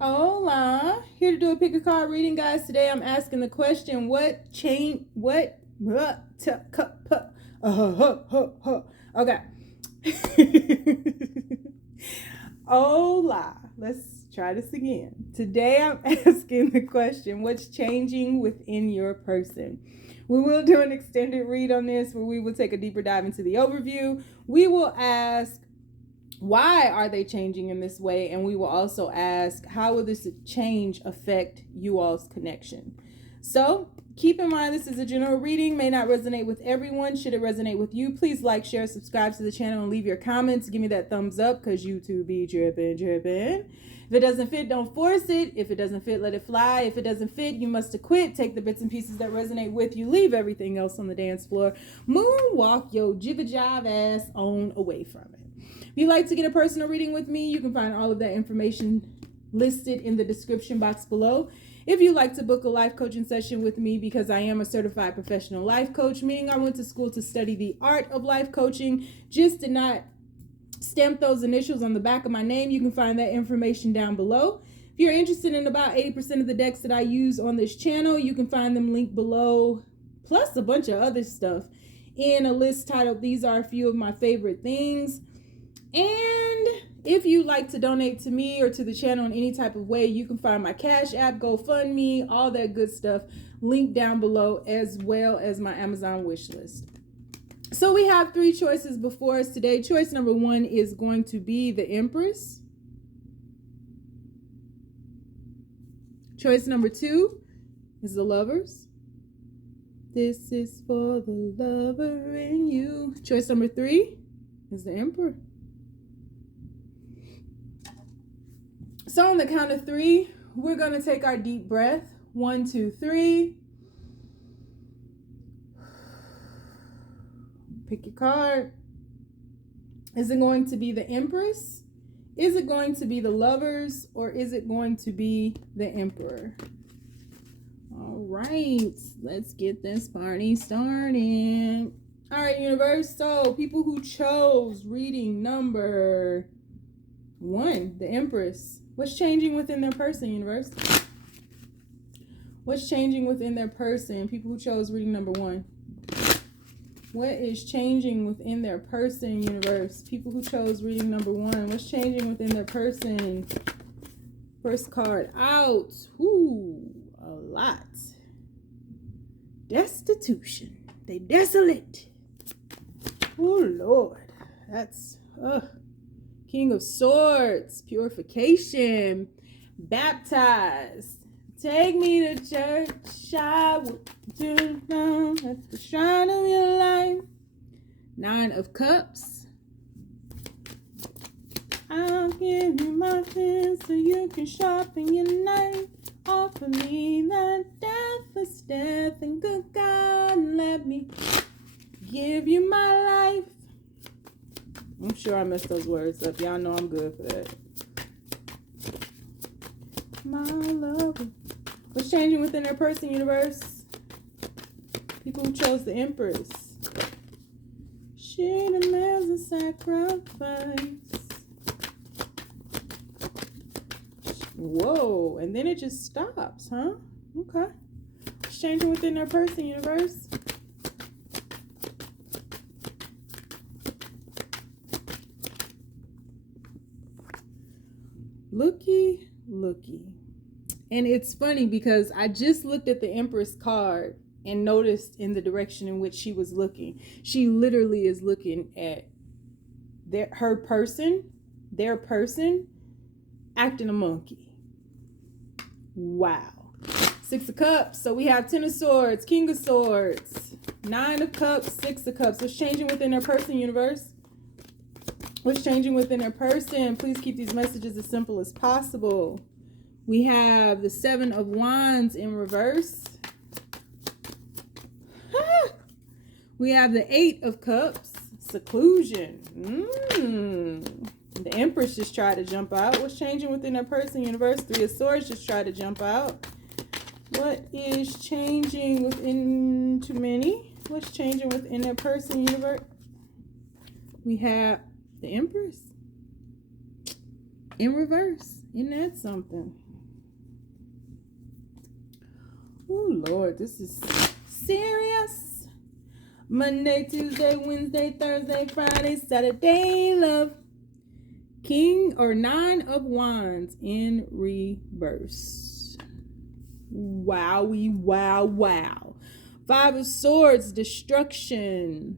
Hola, here to do a pick a card reading, guys. Today I'm asking the question, okay. Hola, let's try this again. Today I'm asking the question, what's changing within your person? We will do an extended read on this where we will take a deeper dive into the overview. We will ask, why are they changing in this way? And we will also ask, how will this change affect you all's connection? So keep in mind, this is a general reading, may not resonate with everyone. Should it resonate with you, please like, share, subscribe to the channel, and leave your comments. Give me that thumbs up, because YouTube be dripping. If it doesn't fit, don't force it. If it doesn't fit, let it fly. If it doesn't fit, you must acquit. Take the bits and pieces that resonate with you. Leave everything else on the dance floor. Moonwalk your jibba jive ass on away from it. If you'd like to get a personal reading with me, you can find all of that information listed in the description box below. If you'd like to book a life coaching session with me, because I am a certified professional life coach, meaning I went to school to study the art of life coaching, just did not stamp those initials on the back of my name, you can find that information down below. If you're interested in about 80% of the decks that I use on this channel, you can find them linked below, plus a bunch of other stuff in a list titled "These Are a Few of My Favorite Things." And if you'd like to donate to me or to the channel in any type of way, you can find my Cash App, GoFundMe, all that good stuff linked down below, as well as my Amazon wish list. So we have three choices before us today. Choice number one is going to be the Empress. Choice number two is the Lovers. This is for the lover in you. Choice number three is the Emperor. So on the count of three, we're going to take our deep breath. 1, 2, 3. Pick your card. Is it going to be the Empress? Is it going to be the Lovers? Or is it going to be the Emperor? All right, let's get this party started. All right, universe. So people who chose reading number 1, the Empress. What's changing within their person, universe? What's changing within their person? People who chose reading number 1. What is changing within their person, universe? People who chose reading number 1. What's changing within their person? First card out. Ooh, a lot. Destitution. They desolate. Oh, Lord. That's... King of Swords, purification, baptized. Take me to church, I will do down at the shrine of your life. 9 of Cups. I'll give you my pen so you can sharpen your knife. Offer me that deathless death, and good God, let me give you my life. I'm sure I messed those words up. Y'all know I'm good for that. My love. What's changing within their person, universe? People who chose the Empress. She demands a sacrifice. Whoa. And then it just stops, huh? Okay. What's changing within their person, universe? Looky. And it's funny because I just looked at the Empress card and noticed in the direction in which she was looking. She literally is looking at their person acting a monkey. Wow. 6 of Cups. So we have 10 of Swords, King of Swords, 9 of Cups, 6 of Cups. What's changing within their person, universe? What's changing within their person? Please keep these messages as simple as possible. We have the 7 of Wands in reverse. We have the 8 of Cups, seclusion. The Empress just tried to jump out. What's changing within their person, universe? 3 of Swords just tried to jump out. What is changing within too many? What's changing within their person, universe? We have the Empress in reverse. Isn't that something? Oh, Lord, this is serious. Monday, Tuesday, Wednesday, Thursday, Friday, Saturday, love. King or Nine of Wands in reverse. Wowie, wow, wow. Five of Swords, destruction.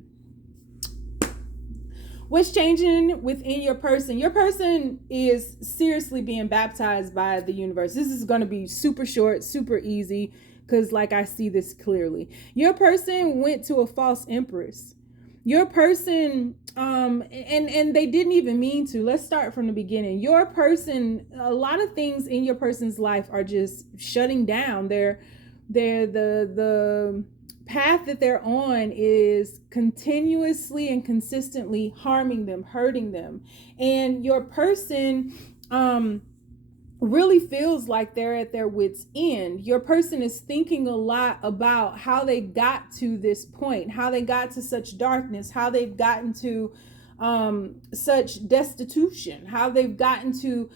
What's changing within your person? Your person is seriously being baptized by the universe. This is going to be super short, super easy, because like I see this clearly. Your person went to a false empress. Your person, and they didn't even mean to. Let's start from the beginning. Your person, a lot of things in your person's life are just shutting down. The path that they're on is continuously and consistently harming them, hurting them. And your person really feels like they're at their wits' end. Your person is thinking a lot about how they got to this point, how they got to such darkness, how they've gotten to such destitution, how they've gotten to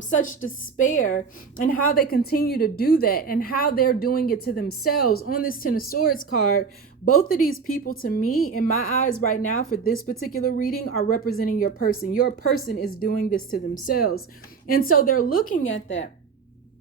such despair, and how they continue to do that, and how they're doing it to themselves. On this Ten of Swords card, both of these people, to me, in my eyes right now for this particular reading, are representing your person. Your person is doing this to themselves. And so they're looking at that.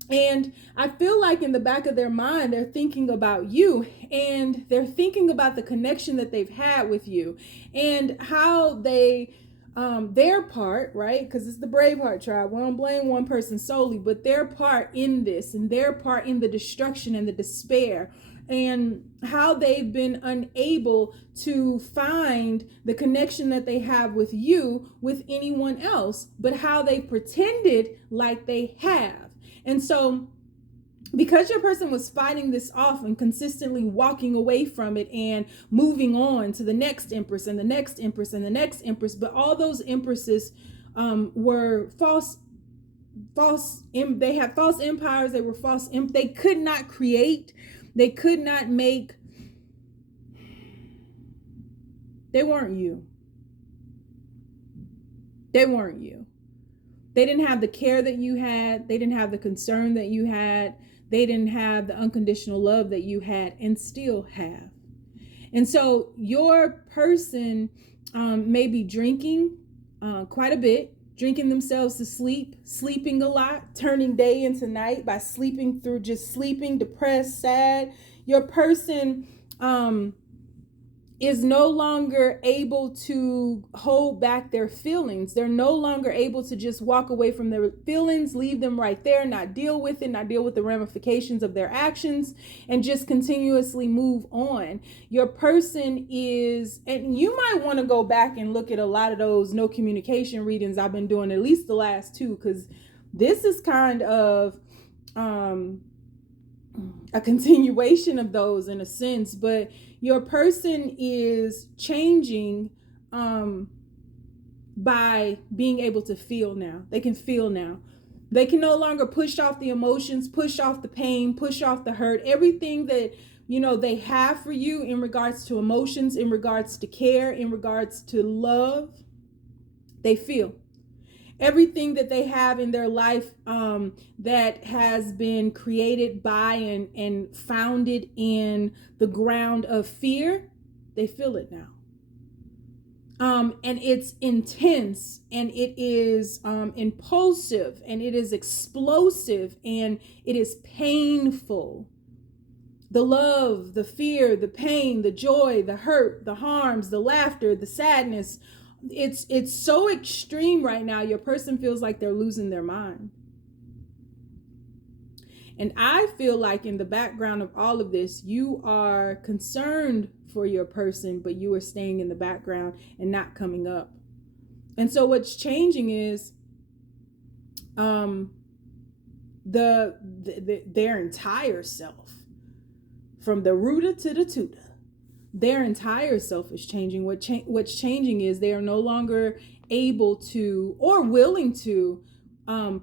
And I feel like in the back of their mind, they're thinking about you, and they're thinking about the connection that they've had with you, and how they, their part, right? Because it's the Braveheart tribe. We don't blame one person solely, but their part in this, and their part in the destruction and the despair, and how they've been unable to find the connection that they have with you with anyone else, but how they pretended like they have. And so because your person was fighting this off and consistently walking away from it and moving on to the next empress and the next empress and the next empress, but all those empresses were false. They had false empires. They were false. They could not create. They could not make. They weren't you. They weren't you. They didn't have the care that you had. They didn't have the concern that you had. They didn't have the unconditional love that you had and still have. And so your person may be drinking quite a bit, drinking themselves to sleep, sleeping a lot, turning day into night by sleeping through just sleeping, depressed, sad. Your person is no longer able to hold back their feelings. They're no longer able to just walk away from their feelings, leave them right there, not deal with it, not deal with the ramifications of their actions, and just continuously move on. Your person is, and you might want to go back and look at a lot of those no communication readings I've been doing, at least the last two, because this is kind of a continuation of those in a sense. But your person is changing by being able to feel now. They can feel now. They can no longer push off the emotions, push off the pain, push off the hurt, everything that, you know, they have for you in regards to emotions, in regards to care, in regards to love. They feel. Everything that they have in their life that has been created by and founded in the ground of fear, they feel it now. And it's intense, and it is impulsive, and it is explosive, and it is painful. The love, the fear, the pain, the joy, the hurt, the harms, the laughter, the sadness, it's so extreme right now. Your person feels like they're losing their mind. And I feel like in the background of all of this, you are concerned for your person, but you are staying in the background and not coming up. And so what's changing is their entire self, from the rooter to the tutor. Their entire self is changing. What's changing is they are no longer able to or willing to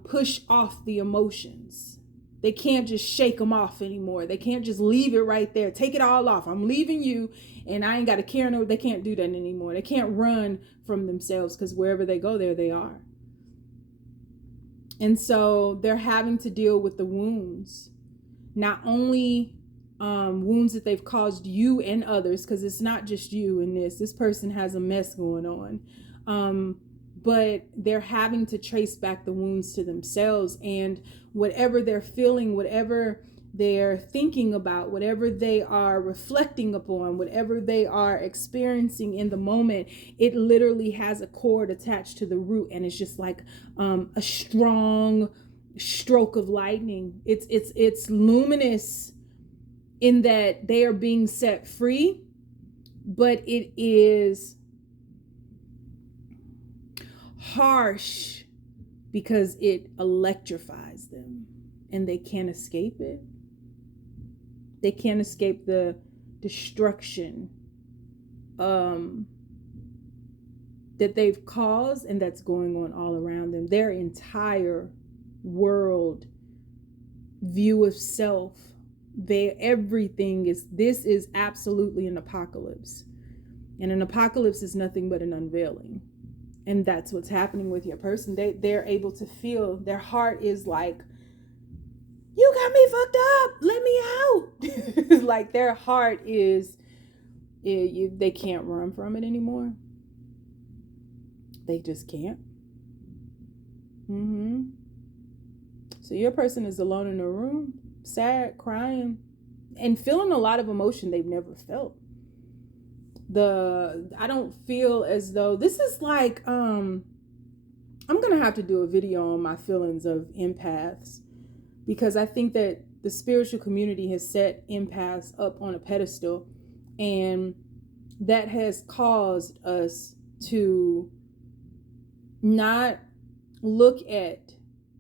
push off the emotions. They can't just shake them off anymore. They can't just leave it right there. Take it all off. I'm leaving you, and I ain't got to care. No, they can't do that anymore. They can't run from themselves, because wherever they go, there they are. And so they're having to deal with the wounds, not only wounds that they've caused you and others, because it's not just you in this person has a mess going on. But they're having to trace back the wounds to themselves, and whatever they're feeling, whatever they're thinking about, whatever they are reflecting upon, whatever they are experiencing in the moment, it literally has a cord attached to the root, and it's just like a strong stroke of lightning. It's luminous in that they are being set free, but it is harsh because it electrifies them, and they can't escape it. They can't escape the destruction that they've caused and that's going on all around them. Their entire world view of self, everything is, this is absolutely an apocalypse. And an apocalypse is nothing but an unveiling. And that's what's happening with your person. They're able to feel, their heart is like, you got me fucked up, let me out. Like their heart is, they can't run from it anymore. They just can't. So your person is alone in a room, sad, crying, and feeling a lot of emotion they've never felt. I don't feel as though, this is like, I'm going to have to do a video on my feelings of empaths, because I think that the spiritual community has set empaths up on a pedestal, and that has caused us to not look at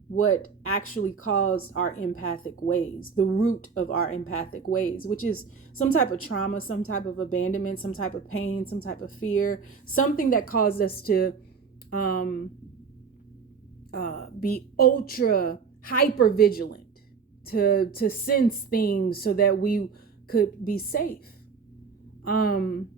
what actually caused our empathic ways, the root of our empathic ways, which is some type of trauma, some type of abandonment, some type of pain, some type of fear, something that caused us to be ultra hyper vigilant, to sense things so that we could be safe. And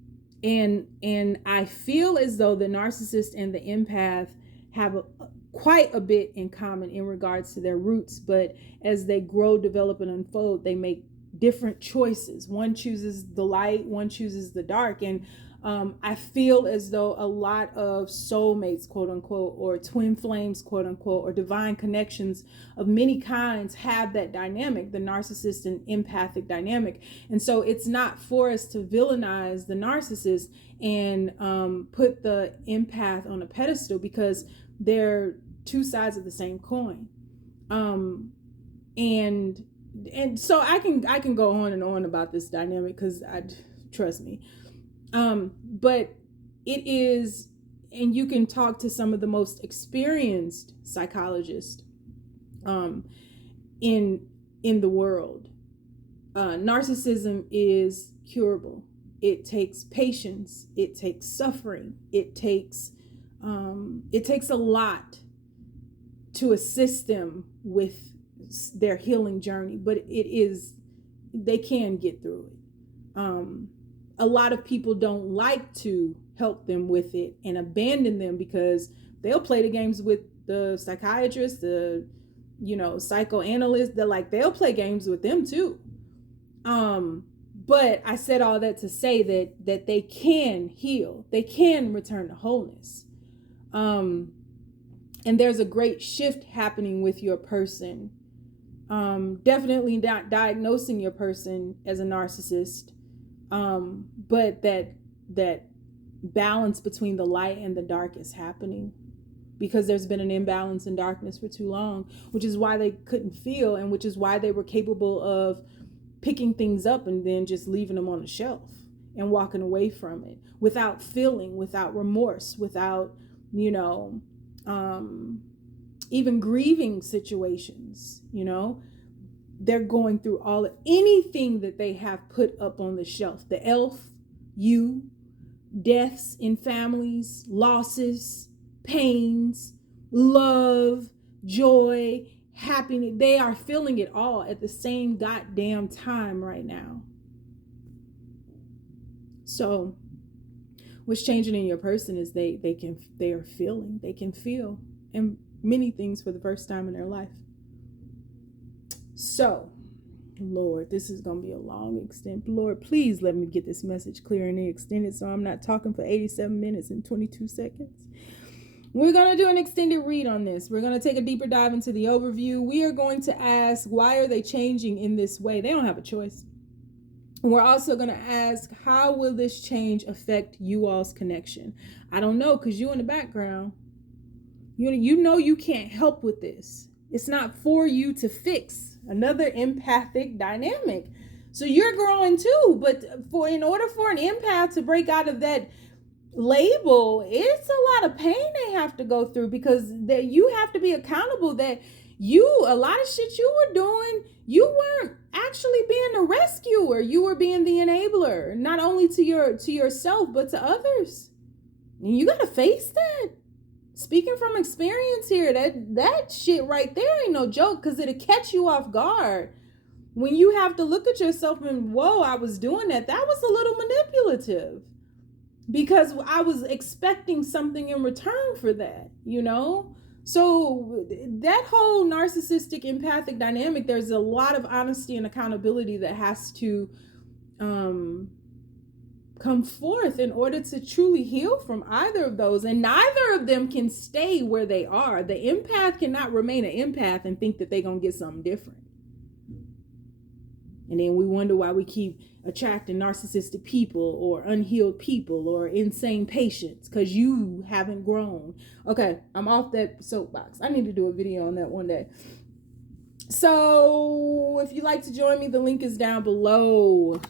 I feel as though the narcissist and the empath have quite a bit in common in regards to their roots, but as they grow, develop, and unfold, they make different choices. One chooses the light, one chooses the dark. And I feel as though a lot of soulmates, quote unquote, or twin flames, quote unquote, or divine connections of many kinds have that dynamic, the narcissist and empathic dynamic. And so it's not for us to villainize the narcissist and put the empath on a pedestal, because they're two sides of the same coin. And so I can go on and on about this dynamic, because trust me. But it is, and you can talk to some of the most experienced psychologists in the world. Narcissism is curable. It takes patience. It takes suffering. It takes a lot to assist them with their healing journey, but they can get through it. A lot of people don't like to help them with it and abandon them, because they'll play the games with the psychiatrist, the psychoanalyst. They'll play games with them too. But I said all that to say that they can heal, they can return to wholeness. And there's a great shift happening with your person. Definitely not diagnosing your person as a narcissist. But that balance between the light and the dark is happening, because there's been an imbalance in darkness for too long, which is why they couldn't feel, and which is why they were capable of picking things up and then just leaving them on a shelf and walking away from it without feeling, without remorse, without, even grieving situations. They're going through anything that they have put up on the shelf. The elf, you, deaths in families, losses, pains, love, joy, happiness. They are feeling it all at the same goddamn time right now. So what's changing in your person is they can feel and many things for the first time in their life. So Lord, this is going to be a long extend. Lord, please let me get this message clear and extended so I'm not talking for 87 minutes and 22 seconds. We're going to do an extended read on this. We're going to take a deeper dive into the overview. We are going to ask, why are they changing in this way? They don't have a choice. We're also going to ask, how will this change affect you all's connection? I don't know, because you in the background, you know you can't help with this. It's not for you to fix. Another empathic dynamic. So you're growing too, but in order for an empath to break out of that label, it's a lot of pain they have to go through, because you have to be accountable that a lot of shit you were doing, you weren't actually being the rescuer. You were being the enabler, not only to yourself, but to others. And you got to face that. Speaking from experience here, that shit right there ain't no joke, because it'll catch you off guard. When you have to look at yourself and, whoa, I was doing that. That was a little manipulative, because I was expecting something in return for that, So that whole narcissistic empathic dynamic, there's a lot of honesty and accountability that has to come forth in order to truly heal from either of those. And neither of them can stay where they are. The empath cannot remain an empath and think that they're going to get something different. And then we wonder why we keep attracting narcissistic people or unhealed people or insane patients, because you haven't grown. Okay, I'm off that soapbox. I need to do a video on that one day. So if you'd like to join me, the link is down below.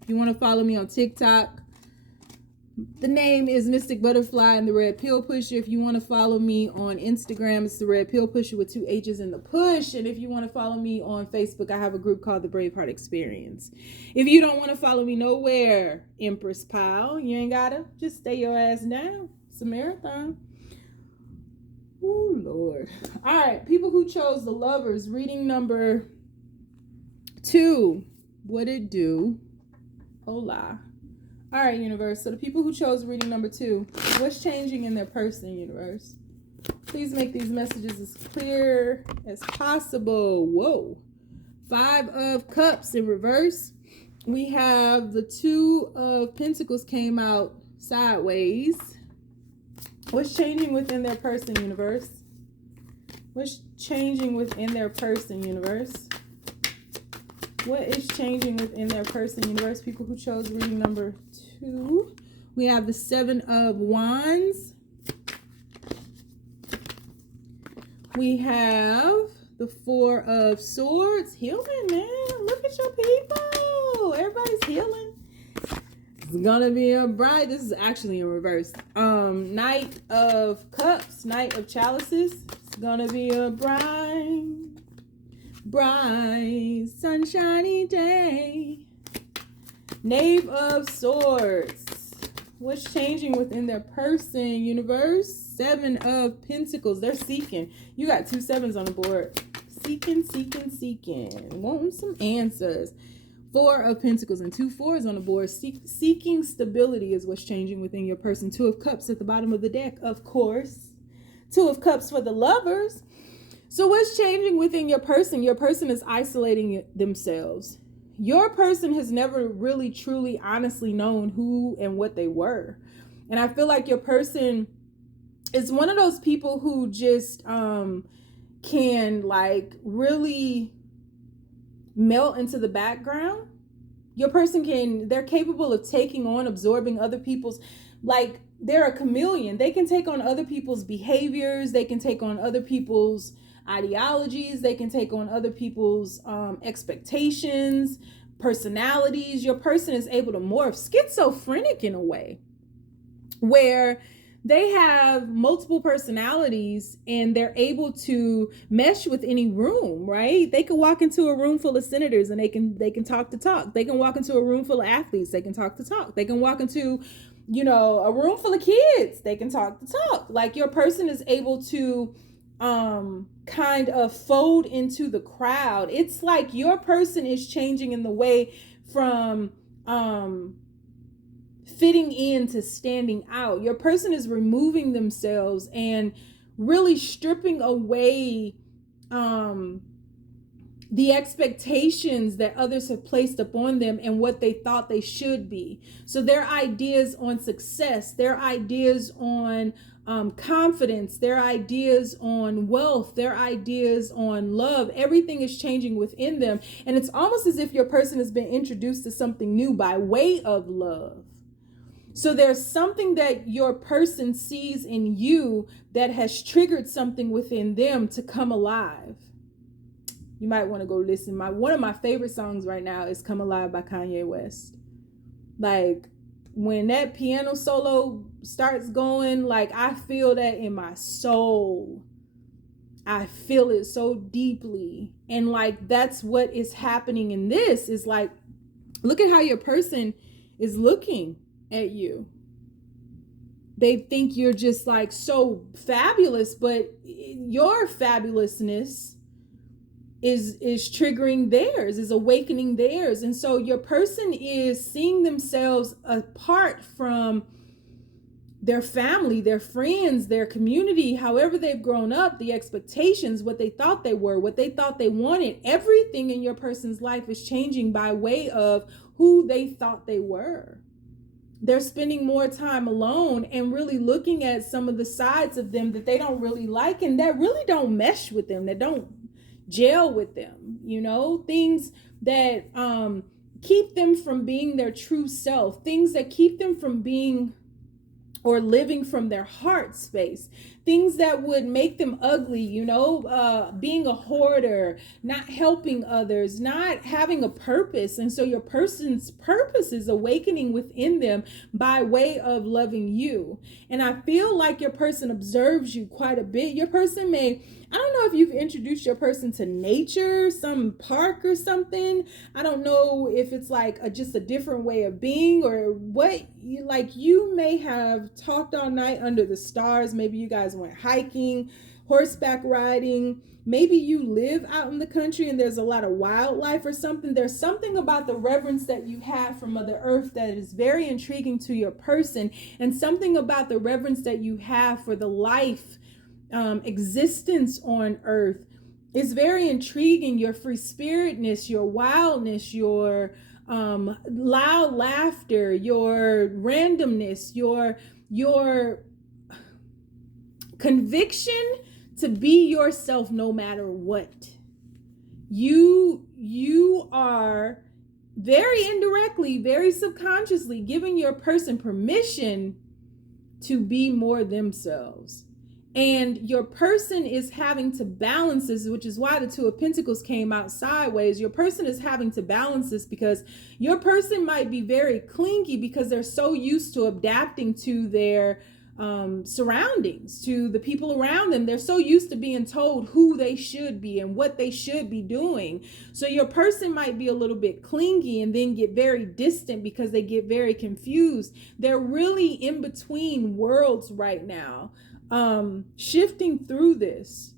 If you want to follow me on TikTok, the name is Mystic Butterfly and the Red Pill Pusher. If you want to follow me on Instagram, it's the Red Pill Pusher with 2 H's in the push. And if you want to follow me on Facebook, I have a group called the Braveheart Experience. If you don't want to follow me nowhere, Empress pal, you ain't gotta. Just stay your ass down. It's a marathon. Ooh, Lord. All right, people who chose the Lovers, reading number 2. What it do? Hola. All right, universe. So the people who chose reading number 2, what's changing in their person, universe? Please make these messages as clear as possible. Whoa. 5 of Cups in reverse. We have the 2 of Pentacles came out sideways. What's changing within their person, universe? What's changing within their person, universe? What is changing within their person, universe? People who chose reading number 2. We have the 7 of Wands. We have the 4 of Swords. Healing, man. Look at your people. Everybody's healing. It's gonna be a bride. This is actually in reverse. Knight of Cups. Knight of Chalices. It's gonna be a bright, sunshiny day. Knave of Swords. What's changing within their person, universe? 7 of Pentacles. They're seeking. You got 2 7s on the board. Seeking. Wanting some answers. 4 of Pentacles and 2 4s on the board. Seeking stability is what's changing within your person. 2 of Cups at the bottom of the deck, of course. 2 of Cups for the Lovers. So what's changing within your person? Your person is isolating themselves. Your person has never really, truly, honestly known who and what they were. And I feel like your person is one of those people who just can really melt into the background. Your person they're capable of taking on, absorbing other people's, they're a chameleon. They can take on other people's behaviors. They can take on other people's ideologies. They can take on other people's expectations, personalities. Your person is able to morph, schizophrenic in a way, where they have multiple personalities and they're able to mesh with any room, right? They can walk into a room full of senators and they can talk to talk. They can walk into a room full of athletes. They can talk to talk. They can walk into, a room full of kids. They can talk to talk. Your person is able to kind of fold into the crowd. It's like your person is changing in the way from fitting in to standing out. Your person is removing themselves and really stripping away the expectations that others have placed upon them and what they thought they should be. So their ideas on success, their ideas on confidence, their ideas on wealth, their ideas on love, everything is changing within them. And it's almost as if your person has been introduced to something new by way of love. So there's something that your person sees in you that has triggered something within them to come alive. You might want to go listen. One of my favorite songs right now is Come Alive by Kanye West. Like, when that piano solo starts going, like, I feel that in my soul. I feel it so deeply. And like, that's what is happening in this, is like, look at how your person is looking at you. They think you're just like so fabulous, but your fabulousness is triggering theirs, is awakening theirs. And so your person is seeing themselves apart from their family, their friends, their community, however they've grown up, the expectations, what they thought they were, what they thought they wanted. Everything in your person's life is changing by way of who they thought they were. They're spending more time alone and really looking at some of the sides of them that they don't really like and that really don't mesh with them, that don't gel with them, you know, things that keep them from being their true self, things that keep them from being or living from their heart space, things that would make them ugly, you know, being a hoarder, not helping others, not having a purpose. And so your person's purpose is awakening within them by way of loving you. And I feel like your person observes you quite a bit. Your person may, I don't know if you've introduced your person to nature, some park or something. I don't know if it's like just a different way of being or what. You may have talked all night under the stars. Maybe you guys went hiking, horseback riding. Maybe you live out in the country and there's a lot of wildlife or something. There's something about the reverence that you have for Mother Earth that is very intriguing to your person, and something about the reverence that you have for the life existence on earth is very intriguing. Your free spiritness, your wildness, your loud laughter, your randomness, your conviction to be yourself no matter what. You are very indirectly, very subconsciously giving your person permission to be more themselves. And your person is having to balance this, which is why the Two of Pentacles came out sideways. Your person is having to balance this because your person might be very clingy because they're so used to adapting to their surroundings, to the people around them. They're so used to being told who they should be and what they should be doing. So your person might be a little bit clingy and then get very distant because they get very confused. They're really in between worlds right now. Shifting through this,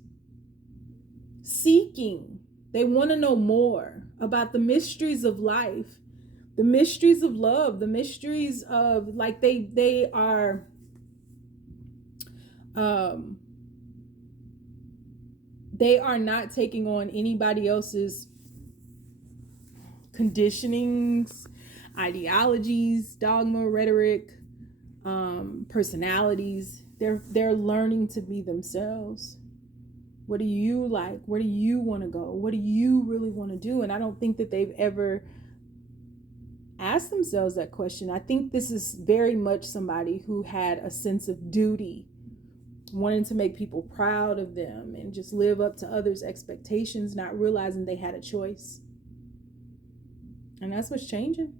seeking. They want to know more about the mysteries of life, the mysteries of love, the mysteries of, like, they are not taking on anybody else's conditionings, ideologies, dogma, rhetoric, personalities. They're learning to be themselves. What do you like? Where do you want to go? What do you really want to do? And I don't think that they've ever asked themselves that question. I think this is very much somebody who had a sense of duty, wanting to make people proud of them and just live up to others' expectations, not realizing they had a choice. And that's what's changing.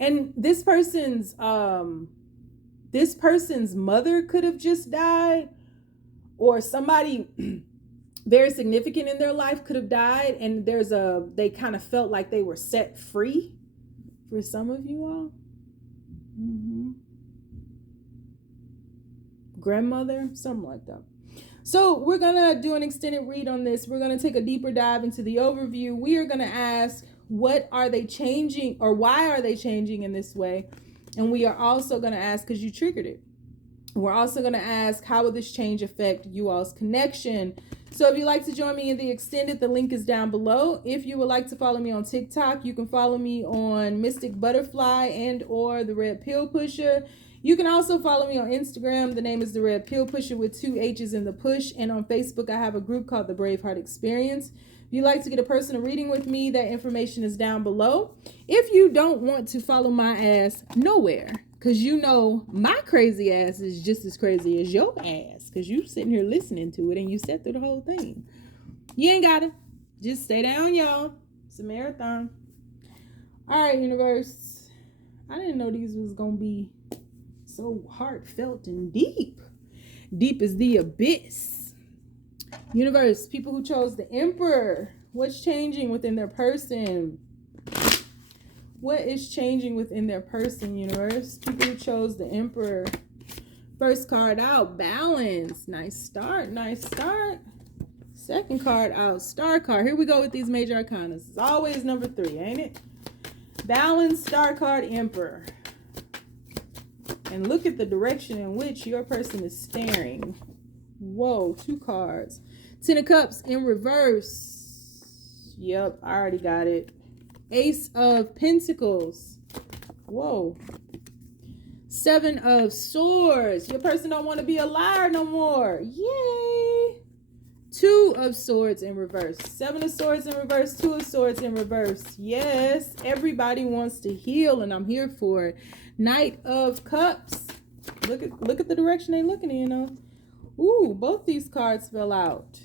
And this person's mother could have just died, or somebody very significant in their life could have died, and they kind of felt like they were set free for some of you all. Grandmother, something like that. So we're gonna do an extended read on this. We're gonna take a deeper dive into the overview. We are gonna ask, what are they changing, or why are they changing in this way? And we are also gonna ask, because you triggered it, We're also going to ask, how will this change affect you all's connection? So if you'd like to join me in the extended, the link is down below. If you would like to follow me on TikTok, you can follow me on Mystic Butterfly and or the Red Pill Pusher. You can also follow me on Instagram. The name is the Red Pill Pusher with 2 H's in the push. And on Facebook, I have a group called the Braveheart Experience. If you'd like to get a personal reading with me, that information is down below. If you don't want to follow my ass nowhere, because you know my crazy ass is just as crazy as your ass, because you sitting here listening to it and you sat through the whole thing. You ain't got to. Just stay down, y'all. It's a marathon. All right, universe. I didn't know these was going to be so heartfelt and deep. Deep as the abyss. Universe, people who chose the Emperor. What's changing within their person? What is changing within their person, universe? People who chose the Emperor. First card out, balance. Nice start, nice start. Second card out, star card. Here we go with these major arcana. It's always number 3, ain't it? Balance, star card, Emperor. And look at the direction in which your person is staring. Whoa, 2 cards. 10 of Cups in reverse. Yep, I already got it. Ace of Pentacles. Whoa. 7 of Swords. Your person don't want to be a liar no more. Yay. 2 of Swords in reverse. 7 of Swords in reverse. 2 of Swords in reverse. Yes. Everybody wants to heal, and I'm here for it. Knight of Cups. Look at the direction they looking in, you know. Ooh, both these cards fell out.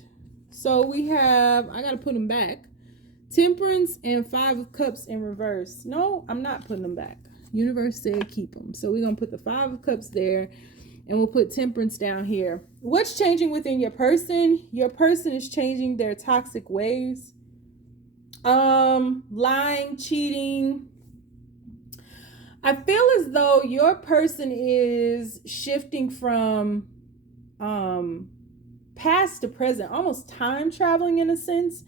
So we have, I got to put them back. Temperance and 5 of Cups in reverse. No, I'm not putting them back. Universe said keep them. So we're going to put the 5 of Cups there, and we'll put Temperance down here. What's changing within your person? Your person is changing their toxic ways. Lying, cheating. I feel as though your person is shifting from past to present, almost time traveling in a sense.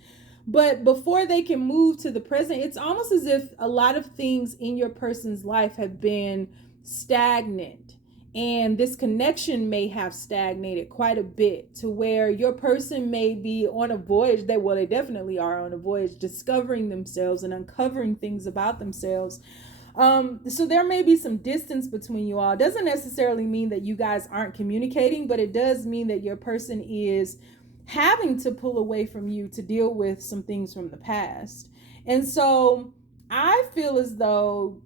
But before they can move to the present, it's almost as if a lot of things in your person's life have been stagnant. And this connection may have stagnated quite a bit to where your person may be on a voyage. They definitely are on a voyage, discovering themselves and uncovering things about themselves. So there may be some distance between you all. It doesn't necessarily mean that you guys aren't communicating, but it does mean that your person is having to pull away from you to deal with some things from the past. And so I feel as though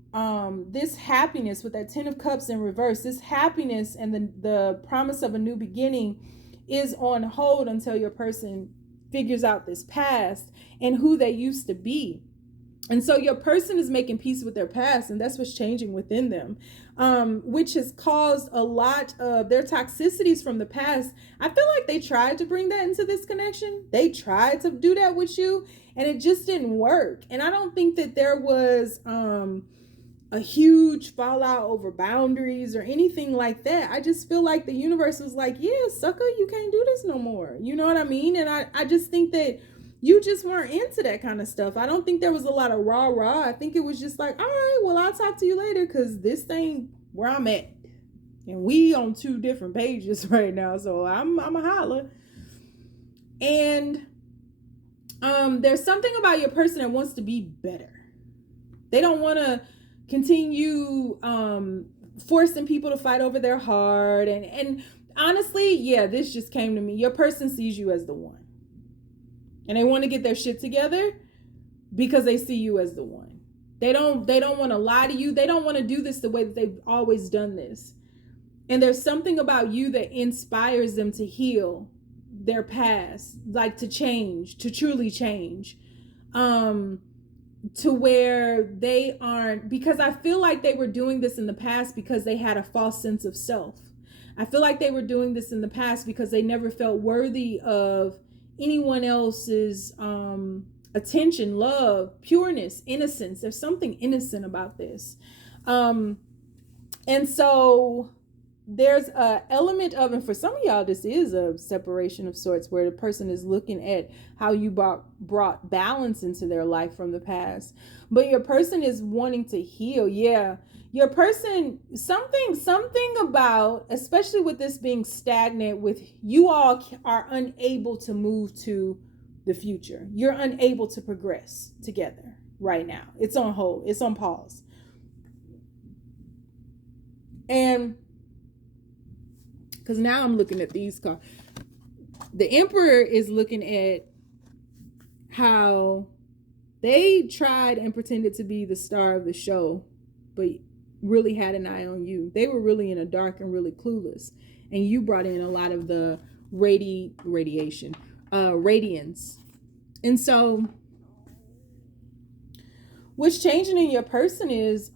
this happiness with that 10 of Cups in reverse, this happiness and the promise of a new beginning is on hold until your person figures out this past and who they used to be. And so your person is making peace with their past, and that's what's changing within them, which has caused a lot of their toxicities from the past. I feel like they tried to bring that into this connection. They tried to do that with you, and it just didn't work. And I don't think that there was a huge fallout over boundaries or anything like that. I just feel like the universe was like, yeah, sucker, you can't do this no more. You know what I mean? And I just think that you just weren't into that kind of stuff. I don't think there was a lot of rah-rah. I think it was just like, all right, well, I'll talk to you later because this thing where I'm at. And we on 2 different pages right now, so I'm a holler. And there's something about your person that wants to be better. They don't want to continue forcing people to fight over their heart. And honestly, yeah, this just came to me. Your person sees you as the one. And they want to get their shit together because they see you as the one. They don't want to lie to you. They don't want to do this the way that they've always done this. And there's something about you that inspires them to heal their past, like to change, to truly change, to where they aren't, because I feel like they were doing this in the past because they had a false sense of self. I feel like they were doing this in the past because they never felt worthy of anyone else's attention, love, pureness, innocence. There's something innocent about this. And so there's a element of, and for some of y'all, this is a separation of sorts where the person is looking at how you brought balance into their life from the past. But your person is wanting to heal. Yeah. Your person, something about, especially with this being stagnant, with you all are unable to move to the future. You're unable to progress together right now. It's on hold. It's on pause. And because now I'm looking at these cards. The Emperor is looking at how they tried and pretended to be the star of the show, but really had an eye on you. They were really in the dark and really clueless. And you brought in a lot of the radiance. And so what's changing in your person is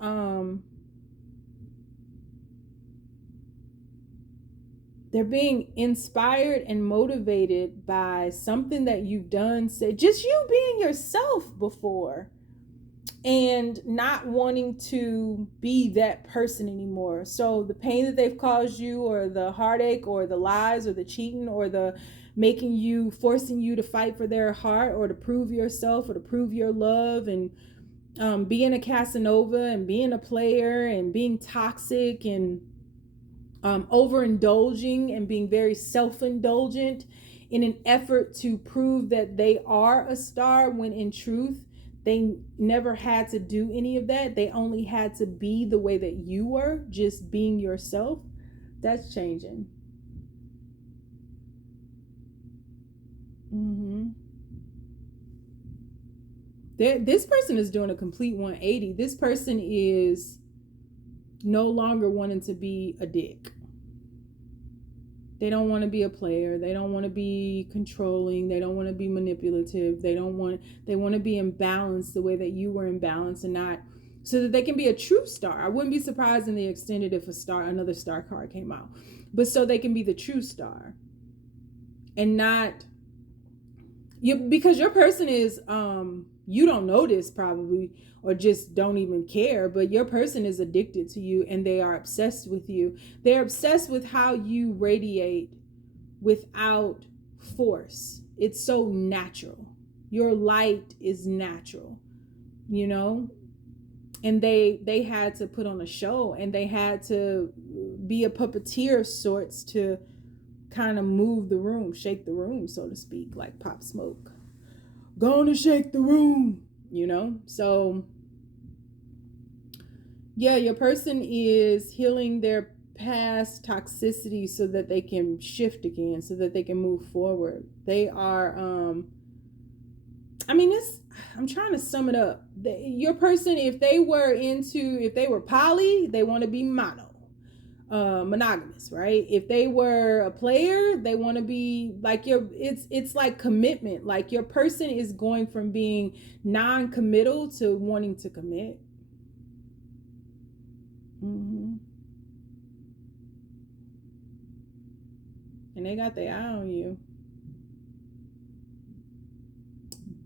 they're being inspired and motivated by something that you've done, just you being yourself before, and not wanting to be that person anymore. So the pain that they've caused you, or the heartache, or the lies, or the cheating, or the forcing you to fight for their heart, or to prove yourself, or to prove your love, and being a Casanova, and being a player, and being toxic, and overindulging, and being very self-indulgent in an effort to prove that they are a star, when in truth they never had to do any of that. They only had to be the way that you were, just being yourself. That's changing. This person is doing a complete 180. This person is no longer wanting to be a dick. They don't want to be a player. They don't want to be controlling. They don't want to be manipulative. They want to be in balance the way that you were in balance, and not so that they can be a true star. I wouldn't be surprised in the extended if another star card came out, but so they can be the true star, and not you, because your person is you don't know this probably, or just don't even care, but your person is addicted to you, and they are obsessed with you. They're obsessed with how you radiate without force. It's so natural. Your light is natural, and they had to put on a show, and they had to be a puppeteer of sorts to kind of move the room, shake the room, so to speak, like Pop Smoke. Gonna shake the room, So yeah, your person is healing their past toxicity so that they can shift again, so that they can move forward. They are I'm trying to sum it up. Your person, if they were poly, they want to be monogamous, right? If they were a player, they want to be like it's like commitment. Like your person is going from being non-committal to wanting to commit. And they got their eye on you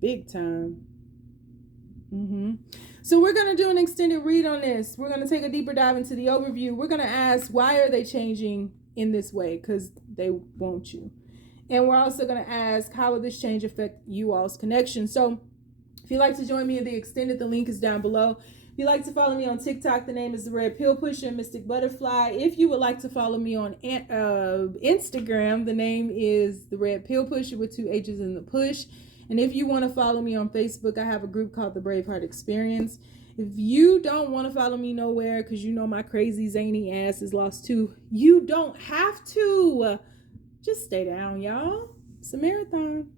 big time. So we're going to do an extended read on this. We're going to take a deeper dive into the overview. We're going to ask, why are they changing in this way? Because they want you. And we're also going to ask, how will this change affect you all's connection? So if you'd like to join me in the extended, the link is down below. If you'd like to follow me on TikTok, the name is The Red Pill Pusher and Mystic Butterfly. If you would like to follow me on Instagram, the name is The Red Pill Pusher with 2 H's in the push. And if you want to follow me on Facebook, I have a group called the Braveheart Experience. If you don't want to follow me nowhere because my crazy zany ass is lost too, you don't have to. Just stay down, y'all. It's a marathon.